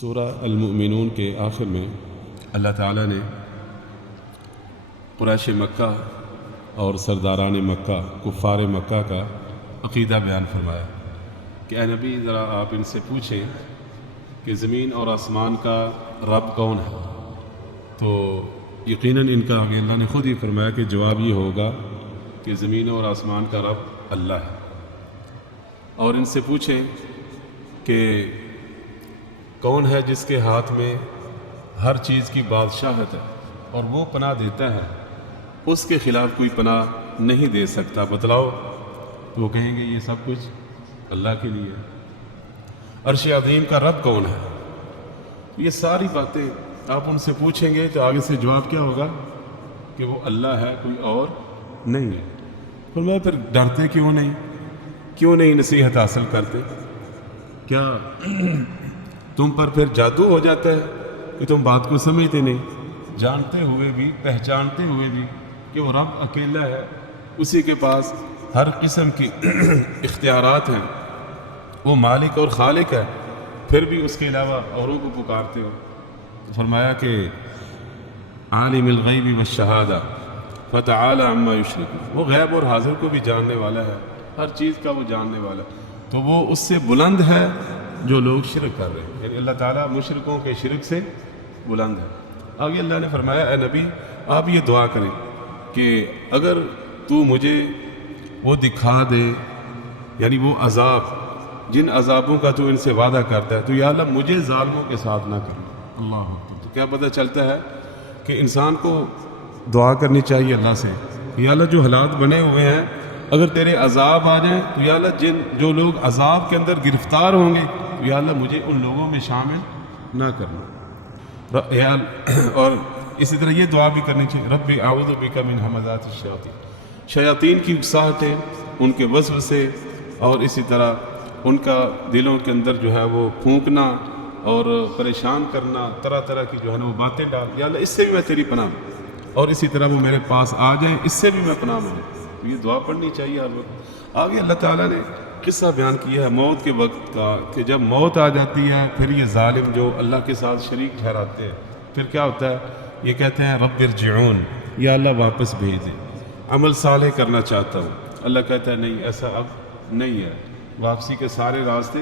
سورہ المؤمنون کے آخر میں اللہ تعالیٰ نے قریش مکہ اور سرداران مکہ کفار مکہ کا عقیدہ بیان فرمایا کہ اے نبی ذرا آپ ان سے پوچھیں کہ زمین اور آسمان کا رب کون ہے، تو یقیناً ان کا آگے اللہ نے خود ہی فرمایا کہ جواب یہ ہوگا کہ زمین اور آسمان کا رب اللہ ہے۔ اور ان سے پوچھیں کہ کون ہے جس کے ہاتھ میں ہر چیز کی بادشاہت ہے اور وہ پناہ دیتا ہے، اس کے خلاف کوئی پناہ نہیں دے سکتا، بتلاؤ۔ تو وہ کہیں گے یہ سب کچھ اللہ کے لیے ہے۔ عرش عظیم کا رب کون ہے؟ یہ ساری باتیں آپ ان سے پوچھیں گے تو آگے سے جواب کیا ہوگا کہ وہ اللہ ہے، کوئی اور نہیں ہے۔ فرمایا پھر ڈرتے کیوں نہیں نصیحت حاصل کرتے؟ کیا تم پر پھر جادو ہو جاتا ہے کہ تم بات کو سمجھتے نہیں، جانتے ہوئے بھی پہچانتے ہوئے بھی کہ وہ رب اکیلا ہے، اسی کے پاس ہر قسم کی اختیارات ہیں، وہ مالک اور خالق ہے، پھر بھی اس کے علاوہ اوروں کو پکارتے ہو۔ فرمایا کہ عالم الغیب والشہادہ فتعالی عما یشرکون، وہ غیب اور حاضر کو بھی جاننے والا ہے، ہر چیز کا وہ جاننے والا ہے، تو وہ اس سے بلند ہے جو لوگ شرک کر رہے ہیں، یعنی اللہ تعالیٰ مشرکوں کے شرک سے بلند ہے۔ آگے اللہ نے فرمایا اے نبی آپ یہ دعا کریں کہ اگر تو مجھے وہ دکھا دے، یعنی وہ عذاب جن عذابوں کا تو ان سے وعدہ کرتا ہے، تو یا اللہ مجھے ظالموں کے ساتھ نہ کرنا۔ اللہ تو کیا پتہ چلتا ہے کہ انسان کو دعا کرنی چاہیے اللہ سے، یا اللہ جو حالات بنے ہوئے ہیں اگر تیرے عذاب آ جائیں تو یا اللہ جو لوگ عذاب کے اندر گرفتار ہوں گے تو یا اللہ مجھے ان لوگوں میں شامل نہ کرنا۔ اور اسی طرح یہ دعا بھی کرنی چاہیے رب اعوذ بک من ہمزات الشیاطین، شیاطین کی اکساہٹیں، ان کے وسوسے، اور اسی طرح ان کا دلوں کے اندر جو ہے وہ پھونکنا اور پریشان کرنا، طرح طرح کی جو ہے نا وہ باتیں ڈال، یا اللہ اس سے بھی میں تیری پناہ ہوں، اور اسی طرح وہ میرے پاس آ جائیں اس سے بھی میں پناہ مانگوں۔ یہ دعا پڑھنی چاہیے ہر وقت۔ آگے اللہ تعالیٰ نے قصہ بیان کیا ہے موت کے وقت کا کہ جب موت آ جاتی ہے پھر یہ ظالم جو اللہ کے ساتھ شریک ٹھہراتے ہیں پھر کیا ہوتا ہے، یہ کہتے ہیں رب ارجعون، یا اللہ واپس بھیج دے، عمل صالح کرنا چاہتا ہوں۔ اللہ کہتا ہے نہیں، ایسا اب نہیں ہے، واپسی کے سارے راستے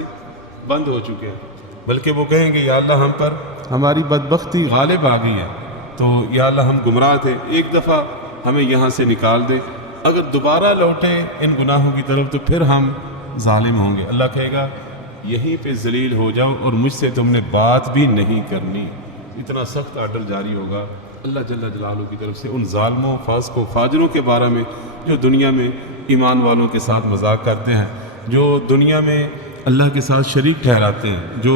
بند ہو چکے ہیں، بلکہ وہ کہیں گے یا اللہ ہم پر ہماری بدبختی غالب آ گئی ہے، تو یا اللہ ہم گمراہ تھے، ایک دفعہ ہمیں یہاں سے نکال دے، اگر دوبارہ لوٹیں ان گناہوں کی طرف تو پھر ہم ظالم ہوں گے۔ اللہ کہے گا یہیں پہ ذلیل ہو جاؤ اور مجھ سے تم نے بات بھی نہیں کرنی۔ اتنا سخت آرڈر جاری ہوگا اللہ جل جلالہ کی طرف سے ان ظالموں، فاسقوں، فاجروں کے بارے میں جو دنیا میں ایمان والوں کے ساتھ مذاق کرتے ہیں، جو دنیا میں اللہ کے ساتھ شریک ٹھہراتے ہیں، جو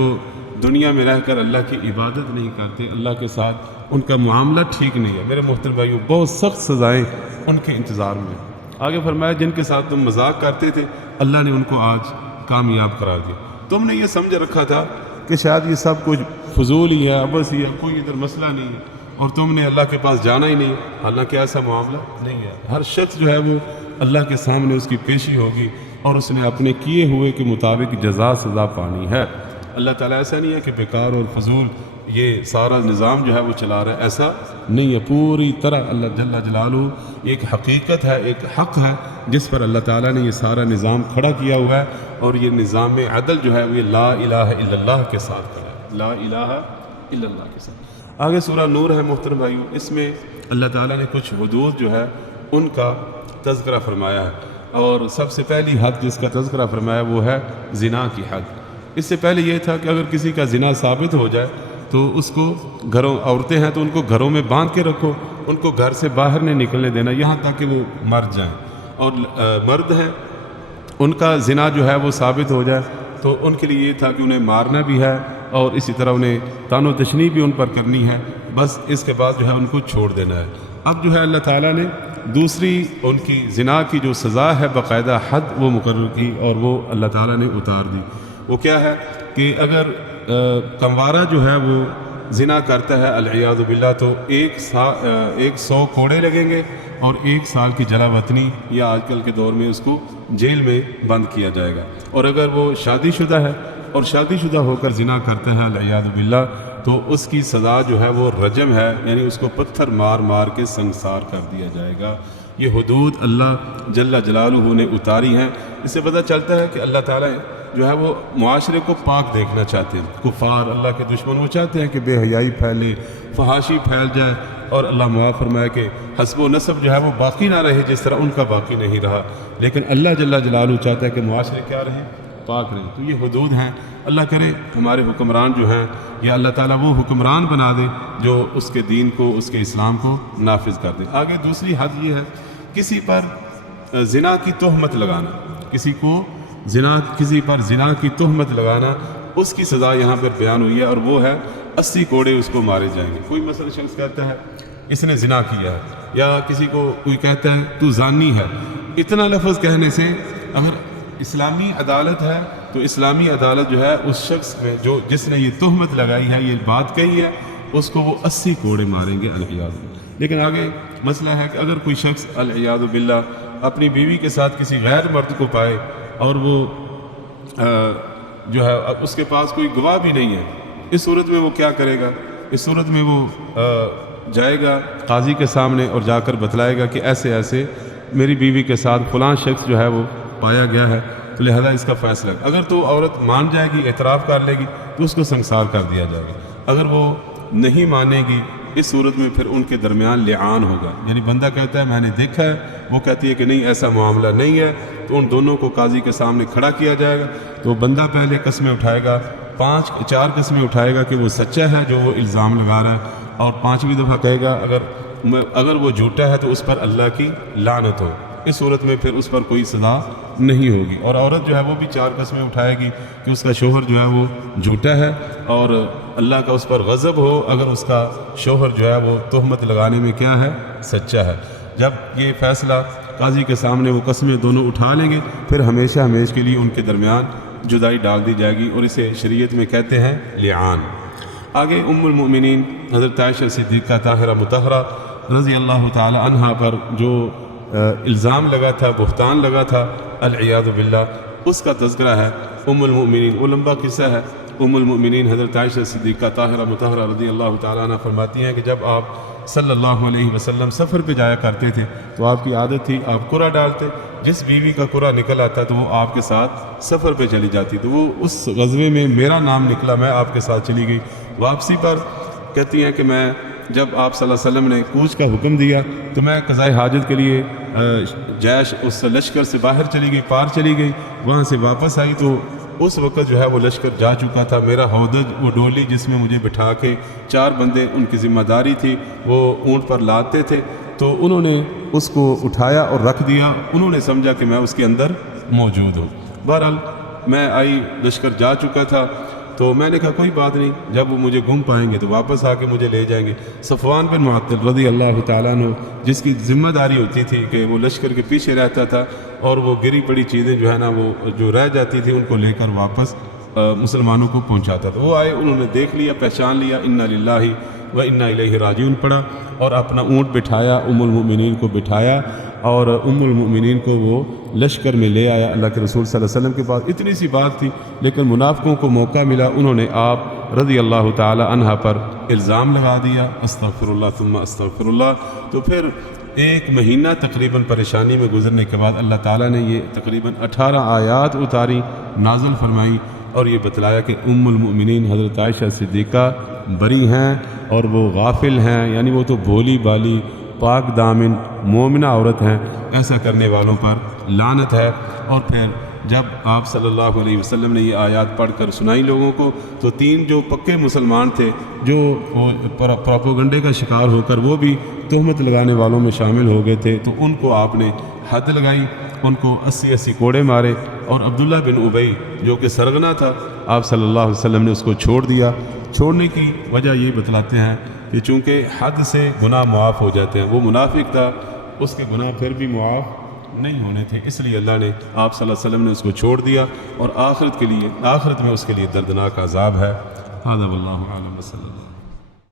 دنیا میں رہ کر اللہ کی عبادت نہیں کرتے، اللہ کے ساتھ ان کا معاملہ ٹھیک نہیں ہے۔ میرے محترم بھائیوں، بہت سخت سزائیں ان کے انتظار میں۔ آگے فرمایا جن کے ساتھ تم مذاق کرتے تھے اللہ نے ان کو آج کامیاب قرار دیا۔ تم نے یہ سمجھ رکھا تھا کہ شاید یہ سب کچھ فضول ہی ہے، بس ہی ہے، کوئی ادھر مسئلہ نہیں ہے، اور تم نے اللہ کے پاس جانا ہی نہیں، حالانکہ ایسا معاملہ نہیں ہے۔ ہر شخص جو ہے وہ اللہ کے سامنے اس کی پیشی ہوگی اور اس نے اپنے کیے ہوئے کے مطابق جزا سزا پانی ہے۔ اللہ تعالیٰ ایسا نہیں ہے کہ بیکار اور فضول یہ سارا نظام جو ہے وہ چلا رہا ہے، ایسا نہیں ہے، پوری طرح اللہ جل جلالہ ایک حقیقت ہے، ایک حق ہے جس پر اللہ تعالیٰ نے یہ سارا نظام کھڑا کیا ہوا ہے، اور یہ نظام عدل جو ہے وہ لا الہ الا اللہ کے ساتھ کھڑا ہے، لا الہ الا اللہ کے ساتھ۔ آگے سورہ نور ہے محترم بھائیوں، اس میں اللہ تعالیٰ نے کچھ حدود جو ہے ان کا تذکرہ فرمایا ہے، اور سب سے پہلی حد جس کا تذکرہ فرمایا وہ ہے زنا کی حد۔ اس سے پہلے یہ تھا کہ اگر کسی کا زنا ثابت ہو جائے تو اس کو گھروں، عورتیں ہیں تو ان کو گھروں میں باندھ کے رکھو، ان کو گھر سے باہر نہیں نکلنے دینا یہاں تک کہ وہ مر جائیں، اور مرد ہیں ان کا زنا جو ہے وہ ثابت ہو جائے تو ان کے لیے یہ تھا کہ انہیں مارنا بھی ہے اور اسی طرح انہیں تان و تشنیع بھی ان پر کرنی ہے، بس اس کے بعد جو ہے ان کو چھوڑ دینا ہے۔ اب جو ہے اللہ تعالیٰ نے دوسری ان کی زنا کی جو سزا ہے باقاعدہ حد وہ مقرر کی، اور وہ اللہ تعالیٰ نے اتار دی۔ وہ کیا ہے کہ اگر کموارہ جو ہے وہ زنا کرتا ہے العیاذ باللہ تو 100 کوڑے لگیں گے اور 1 سال کی جلا وطنی، یا آج کل کے دور میں اس کو جیل میں بند کیا جائے گا۔ اور اگر وہ شادی شدہ ہے اور شادی شدہ ہو کر زنا کرتا ہے العیاذ باللہ تو اس کی سزا جو ہے وہ رجم ہے، یعنی اس کو پتھر مار مار کے سنگسار کر دیا جائے گا۔ یہ حدود اللہ جل جلالہ نے اتاری ہیں۔ اس سے پتہ چلتا ہے کہ اللہ تعالیٰ جو ہے وہ معاشرے کو پاک دیکھنا چاہتے ہیں۔ کفار اللہ کے دشمن وہ چاہتے ہیں کہ بے حیائی پھیلے، فحاشی پھیل جائے، اور اللہ معاف فرمائے کہ حسب و نسب جو ہے وہ باقی نہ رہے جس طرح ان کا باقی نہیں رہا، لیکن اللہ جل جلالہ چاہتا ہے کہ معاشرے کیا رہیں؟ پاک رہیں۔ تو یہ حدود ہیں۔ اللہ کرے ہمارے حکمران جو ہیں یا اللہ تعالیٰ وہ حکمران بنا دے جو اس کے دین کو، اس کے اسلام کو نافذ کر دے۔ آگے دوسری حد یہ ہے کسی پر زنا کی تہمت لگانا، کسی پر زنا کی تہمت لگانا، اس کی سزا یہاں پر بیان ہوئی ہے، اور وہ ہے 80 کوڑے اس کو مارے جائیں گے۔ کوئی مثلا شخص کہتا ہے اس نے زنا کیا ہے، یا کسی کو کوئی کہتا ہے تو زانی ہے، اتنا لفظ کہنے سے اگر اسلامی عدالت ہے تو اسلامی عدالت جو ہے اس شخص میں جس نے یہ تہمت لگائی ہے، یہ بات کہی ہے، اس کو وہ 80 کوڑے ماریں گے العیاذ باللہ۔ لیکن آگے مسئلہ ہے کہ اگر کوئی شخص العیاذ باللہ اپنی بیوی کے ساتھ کسی غیر مرد کو پائے اور وہ جو ہے اس کے پاس کوئی گواہ بھی نہیں ہے، اس صورت میں وہ کیا کرے گا؟ اس صورت میں وہ جائے گا قاضی کے سامنے اور جا کر بتلائے گا کہ ایسے ایسے میری بیوی کے ساتھ فلاں شخص جو ہے وہ پایا گیا ہے، تو لہذا اس کا فیصلہ۔ اگر تو عورت مان جائے گی، اعتراف کر لے گی، تو اس کو سنگسار کر دیا جائے گا۔ اگر وہ نہیں مانے گی، اس صورت میں پھر ان کے درمیان لعان ہوگا، یعنی بندہ کہتا ہے میں نے دیکھا ہے، وہ کہتی ہے کہ نہیں ایسا معاملہ نہیں ہے، تو ان دونوں کو قاضی کے سامنے کھڑا کیا جائے گا۔ تو بندہ پہلے قسمیں اٹھائے گا، 4 قسمیں اٹھائے گا کہ وہ سچا ہے جو وہ الزام لگا رہا ہے، اور 5ویں دفعہ کہے گا اگر وہ جھوٹا ہے تو اس پر اللہ کی لعنت ہو۔ اس صورت میں پھر اس پر کوئی سزا نہیں ہوگی۔ اور عورت جو ہے وہ بھی 4 قسمیں اٹھائے گی کہ اس کا شوہر جو ہے وہ جھوٹا ہے اور اللہ کا اس پر غضب ہو اگر اس کا شوہر جو ہے وہ تہمت لگانے میں کیا ہے؟ سچا ہے۔ جب یہ فیصلہ قاضی کے سامنے وہ قسمیں دونوں اٹھا لیں گے، پھر ہمیشہ ہمیشہ کے لیے ان کے درمیان جدائی ڈال دی جائے گی، اور اسے شریعت میں کہتے ہیں لعان۔ آگے ام المؤمنین حضرت عائشہ صدیقہ طاہرہ مطہرہ رضی اللہ تعالی عنہا پر جو الزام لگا تھا، بہتان لگا تھا العیاذ باللہ، اس کا تذکرہ ہے۔ ام المؤمنین، وہ لمبا قصہ ہے۔ ام المؤمنین حضرت عائشہ صدیقہ طاہرہ مطہرہ رضی اللہ تعالیٰ عنہ فرماتی ہیں کہ جب آپ صلی اللہ علیہ وسلم سفر پہ جایا کرتے تھے تو آپ کی عادت تھی آپ قرعہ ڈالتے، جس بیوی کا قرعہ نکل آتا تو وہ آپ کے ساتھ سفر پہ چلی جاتی، تو وہ اس غزوے میں میرا نام نکلا، میں آپ کے ساتھ چلی گئی۔ واپسی پر کہتی ہیں کہ میں جب آپ صلی اللہ علیہ وسلم نے کوچ کا حکم دیا تو میں قضاء حاجت کے لیے جیش اس لشکر سے باہر چلی گئی، پار چلی گئی، وہاں سے واپس آئی تو اس وقت جو ہے وہ لشکر جا چکا تھا۔ میرا ہودج، وہ ڈولی جس میں مجھے بٹھا کے 4 بندے ان کی ذمہ داری تھی، وہ اونٹ پر لاتے تھے، تو انہوں نے اس کو اٹھایا اور رکھ دیا، انہوں نے سمجھا کہ میں اس کے اندر موجود ہوں۔ بہرحال میں آئی، لشکر جا چکا تھا، تو میں نے کہا کوئی بات نہیں، جب وہ مجھے گم پائیں گے تو واپس آ کے مجھے لے جائیں گے۔ صفوان بن معطل رضی اللہ تعالیٰ عنہ جس کی ذمہ داری ہوتی تھی کہ وہ لشکر کے پیچھے رہتا تھا اور وہ گری پڑی چیزیں جو ہے نا وہ جو رہ جاتی تھی ان کو لے کر واپس مسلمانوں کو پہنچاتا تھا۔ وہ آئے، انہوں نے دیکھ لیا، پہچان لیا، انا للہ و انا الیہ راجعون پڑھا اور اپنا اونٹ بٹھایا، ام المؤمنین کو بٹھایا اور ام المؤمنین کو وہ لشکر میں لے آیا اللہ کے رسول صلی اللہ علیہ وسلم کے پاس۔ اتنی سی بات تھی، لیکن منافقوں کو موقع ملا، انہوں نے آپ رضی اللہ تعالی عنہ پر الزام لگا دیا، استغفر اللہ ثم استغفر اللہ۔ تو پھر 1 مہینہ تقریباً پریشانی میں گزرنے کے بعد اللہ تعالیٰ نے یہ تقریباً 18 آیات اتاری، نازل فرمائی اور یہ بتلایا کہ ام المؤمنین حضرت عائشہ صدیقہ بری ہیں اور وہ غافل ہیں، یعنی وہ تو بھولی بالی پاک دامن مومنہ عورت ہیں، ایسا کرنے والوں پر لعنت ہے۔ اور پھر جب آپ صلی اللہ علیہ وسلم نے یہ آیات پڑھ کر سنائی لوگوں کو تو 3 جو پکے مسلمان تھے جو پروپیگنڈے کا شکار ہو کر وہ بھی تہمت لگانے والوں میں شامل ہو گئے تھے، تو ان کو آپ نے حد لگائی، ان کو 80 کوڑے مارے، اور عبداللہ بن ابی جو کہ سرغنہ تھا آپ صلی اللہ علیہ وسلم نے اس کو چھوڑ دیا۔ چھوڑنے کی وجہ یہ بتلاتے ہیں کہ چونکہ حد سے گناہ معاف ہو جاتے ہیں، وہ منافق تھا، اس کے گناہ پھر بھی معاف نہیں ہونے تھے، اس لیے اللہ نے آپ صلی اللہ علیہ وسلم نے اس کو چھوڑ دیا، اور آخرت میں اس کے لیے دردناک عذاب ہے۔ ھذا واللہ اعلم، صلی اللہ